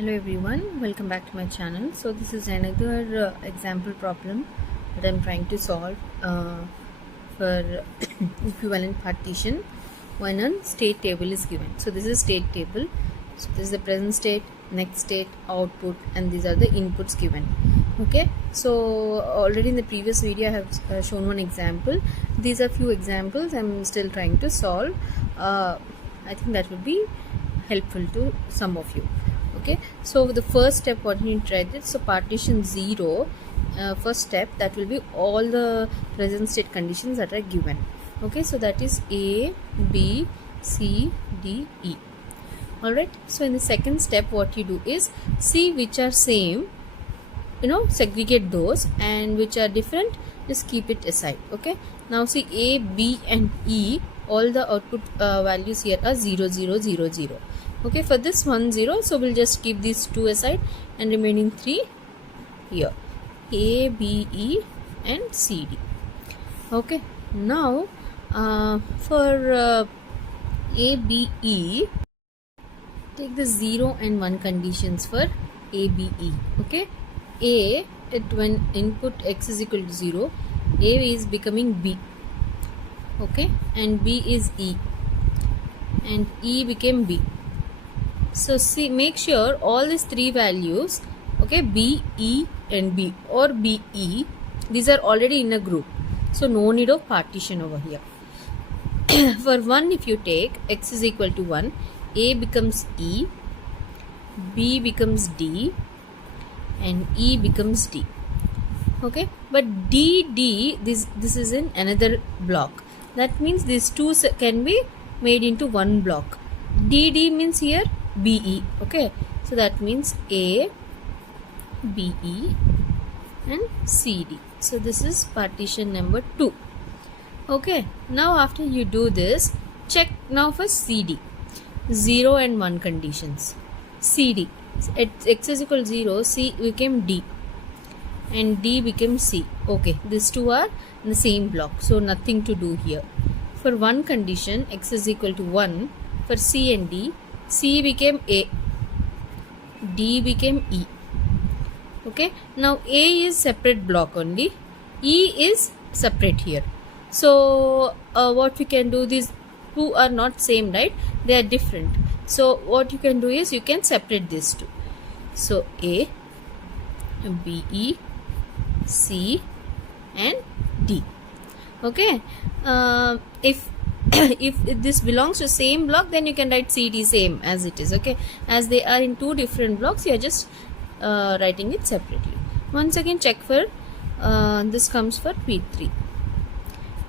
Hello everyone, welcome back to my channel. So this is another example problem that I'm trying to solve for equivalent partition when a state table is given. So this is state table. So this is the present state, next state, output, and these are the inputs given. Okay, so already in the previous video I have shown one example. These are few examples I'm still trying to solve. I think that would be helpful to some of you. Okay, so the first step what you need to write it. So partition 0, first step, that will be all the present state conditions that are given. Okay, so that is A, B, C, D, E. Alright, so in the second step what you do is see which are same, segregate those, and which are different, just keep it aside. Okay, now see A, B and E, all the output values here are 0, 0, 0, 0. Okay, for this 1, 0, so we'll just keep these 2 aside and remaining 3 here, A, B, E and C, D. Okay, now for A, B, E, take the 0 and 1 conditions for A, B, E. Okay, A, when input x is equal to 0, A is becoming B. Okay, and B is E, and E became B. So see, make sure all these three values, okay, B, E and B or B, E, these are already in a group, so no need of partition over here. For 1, if you take x is equal to 1, A becomes E, B becomes D and E becomes D. Okay, but D, this is in another block. That means these two can be made into one block. D means here BE. Okay, so that means A, BE and CD. So this is partition number 2. Okay, now after you do this, check now for CD. 0 and 1 conditions. CD, at x is equal to 0, C became D and D became C. Okay, these two are in the same block, so nothing to do here. For 1 condition, x is equal to 1, for C and D, C became A, D became E. Okay, now A is separate block only, E is separate here. So what we can do, these two are not same, right? They are different. So what you can do is you can separate these two. So A, B, E, C and D. Okay, if this belongs to same block, then you can write CD same as it is. Okay, as they are in two different blocks, you are just writing it separately. Once again check for this comes for P3.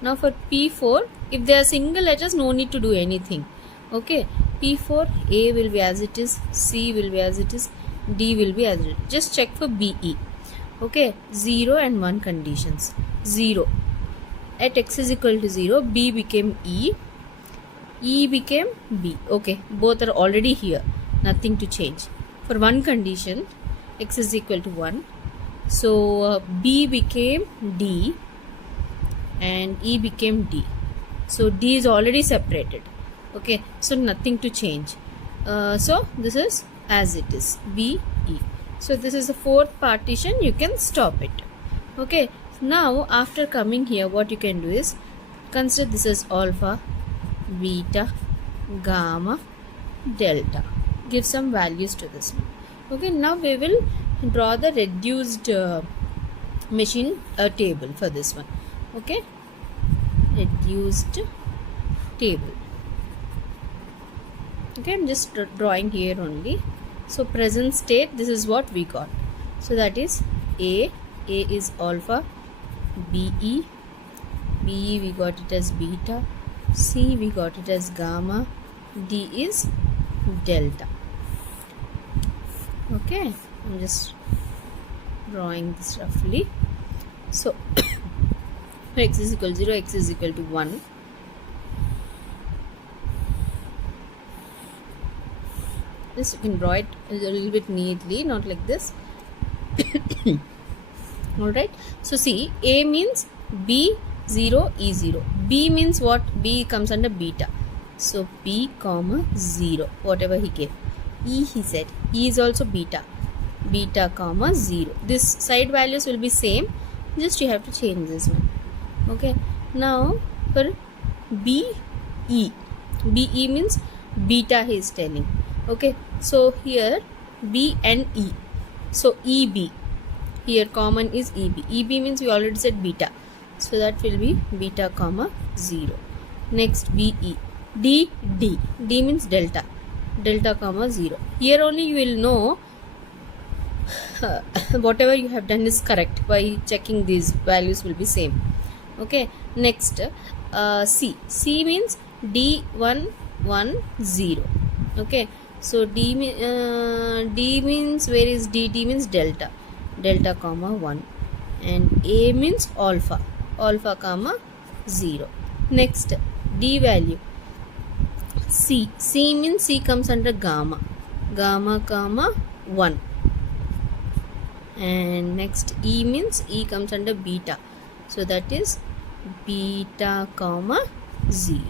Now for P4, if they are single letters, no need to do anything. Okay, P4, A will be as it is, C will be as it is, D will be as it is. Just check for BE. Okay, 0 and 1 conditions. 0, at x is equal to 0, B became E, E became B. Okay, both are already here, nothing to change. For 1 condition, x is equal to 1, so B became D and E became D. So D is already separated. Okay, so nothing to change. So this is as it is, B, E. So this is the fourth partition, you can stop it. Okay, now after coming here, what you can do is consider this as alpha, beta, gamma, delta. Give some values to this one. Okay, now we will draw the reduced machine table for this one. Okay, reduced table. Okay, I'm just drawing here only. So present state, this is what we got. So that is A is alpha, BE we got it as beta, C we got it as gamma, D is delta. Okay, I'm just drawing this roughly. So x is equal to 0, x is equal to 1. This you can draw it a little bit neatly, not like this. Alright, so see, A means B, 0, E, 0. B means what? B comes under beta. So B comma 0, whatever he gave. E he said. E is also beta. Beta comma 0. This side values will be same. Just you have to change this one. Okay. Now for BE. BE means beta he is telling. Okay. So here B and E. So EB. Here common is EB. EB means we already said beta. So that will be beta comma 0. Next BE. D. D means delta. Delta comma 0. Here only you will know whatever you have done is correct by checking these values will be same. Okay. Next C. C means D110. Okay. So D means where is D? D means delta. Delta comma 1. And A means alpha. Alpha comma 0. Next D value. C. C means C comes under gamma. Gamma comma 1. And next E means E comes under beta. So that is beta comma 0.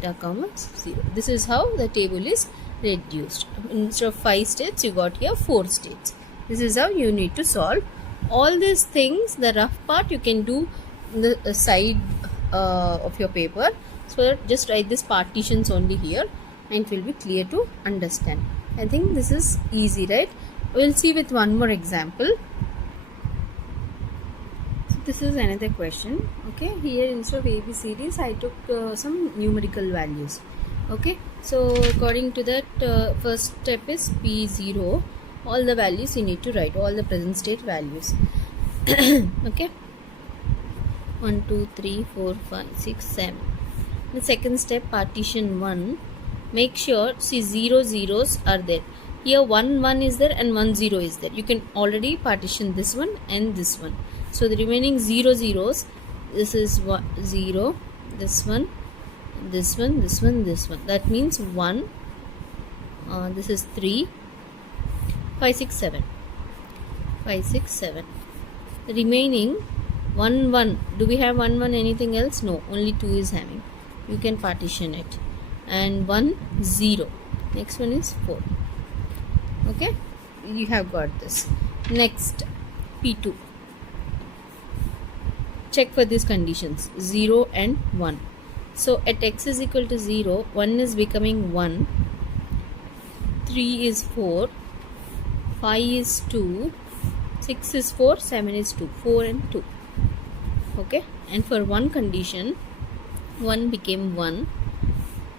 Beta comma 0. This is how the table is reduced. Instead of 5 states, you got here 4 states. This is how you need to solve. All these things, the rough part you can do in the side of your paper. So that just write this partitions only here and it will be clear to understand. I think this is easy, right? We'll see with one more example. So this is another question. Okay, here instead of ABCDs I took some numerical values. Okay, so according to that first step is P0. All the values you need to write, all the present state values. Okay, 1 2 3 4 5 6 7. The second step, partition 1. Make sure, see, 0 zeros are there. Here 1 1 is there and 1 0 is there. You can already partition this one and this one. So the remaining 0 zeros, this is 0, this one, this one, this one, this one. That means 1, this is 3, 5 6 7. 5 6 7. The remaining 1 1. Do we have 1 1 anything else? No, only 2 is having. You can partition it. And 1 0. Next one is 4. Okay, you have got this. Next P2. Check for these conditions 0 and 1. So at x is equal to 0, 1 is becoming 1, 3 is 4, 5 is 2, 6 is 4, 7 is 2, 4 and 2. Okay, and for one condition, 1 became 1,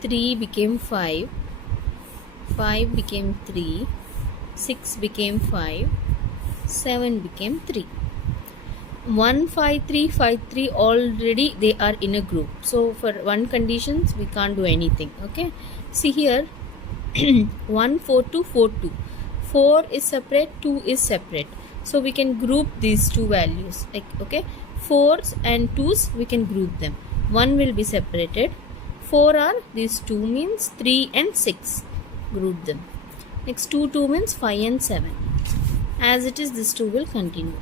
3 became 5, 5 became 3, 6 became 5, 7 became 3. 1 5 3 5 3 already they are in a group. So for one conditions we can't do anything. Okay, see here 1 4 2 4 2. 4 is separate, 2 is separate. So we can group these two values. Like, okay, 4s and 2s we can group them. 1 will be separated. 4 are these 2 means 3 and 6. Group them. Next 2 2 means 5 and 7. As it is, this 2 will continue.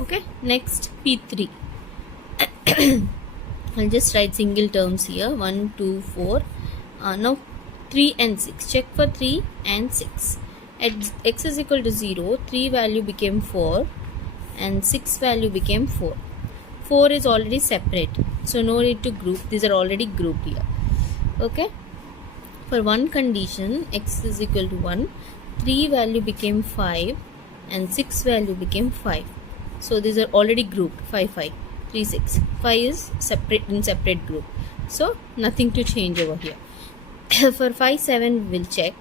Okay, next P3. I'll just write single terms here 1 2 4. Now 3 and 6. Check for 3 and 6. At x is equal to 0, 3 value became 4 and 6 value became 4. 4 is already separate, so no need to group. These are already grouped here. Okay, for one condition x is equal to 1, 3 value became 5 and 6 value became 5. So these are already grouped 5 5 3 6. 5 is separate in separate group, so nothing to change over here. For 5 7 we'll check.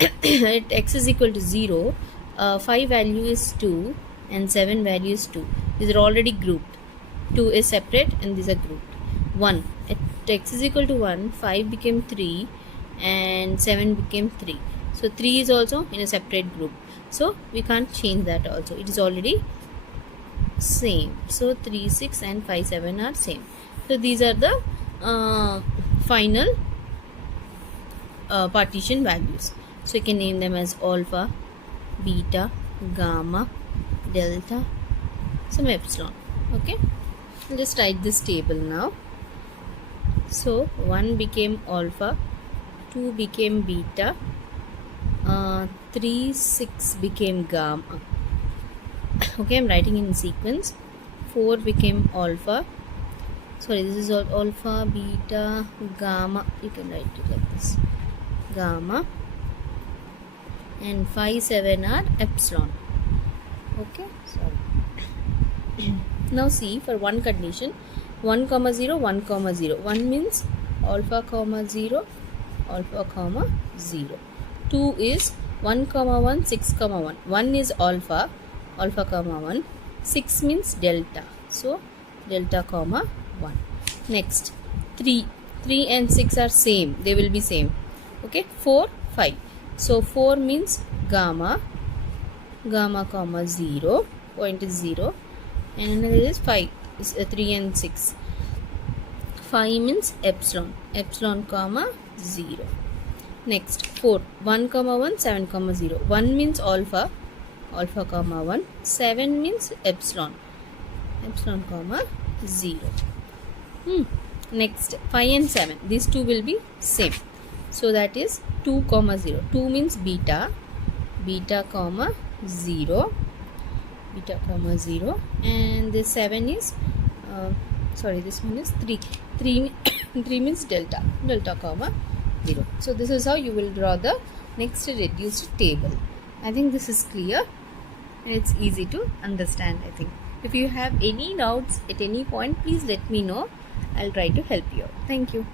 At x is equal to 0, 5 value is 2 and 7 value is 2. These are already grouped. 2 is separate and these are grouped. 1. At x is equal to 1, 5 became 3 and 7 became 3. So 3 is also in a separate group. So we can't change that also. It is already same. So 3 6 and 5 7 are same. So these are the final partition values. So you can name them as alpha, beta, gamma, delta, some epsilon. Okay, I'll just write this table now. So 1 became alpha, 2 became beta, 3, 6 became gamma. Okay, I'm writing in sequence. 4 became alpha. Sorry, this is alpha, beta, gamma. You can write it like this. Gamma. And 5, 7 are epsilon. Okay, sorry. Now see, for one condition, 1, 0, 1, 0. 1 means alpha, 0, alpha, 0. 2 is 1, 1, 6, 1. 1 is alpha, alpha, 1. 6 means delta. So, delta, 1. Next, 3 and 6 are same. They will be same. Okay, 4, 5. So, 4 means gamma, 0. Point is 0. And another is 5. Is 3 and 6. 5 means epsilon, 0. Next, 4, 1, 1, 7, 0. 1 means alpha, 1. 7 means epsilon, 0. Next, 5 and 7. These two will be same. So that is 2, 0. 2 means beta, 0. Beta, 0. And this 7 is, this one is 3. 3 means delta, 0. So this is how you will draw the next reduced table. I think this is clear and it's easy to understand, I think. If you have any doubts at any point, please let me know. I'll try to help you out. Thank you.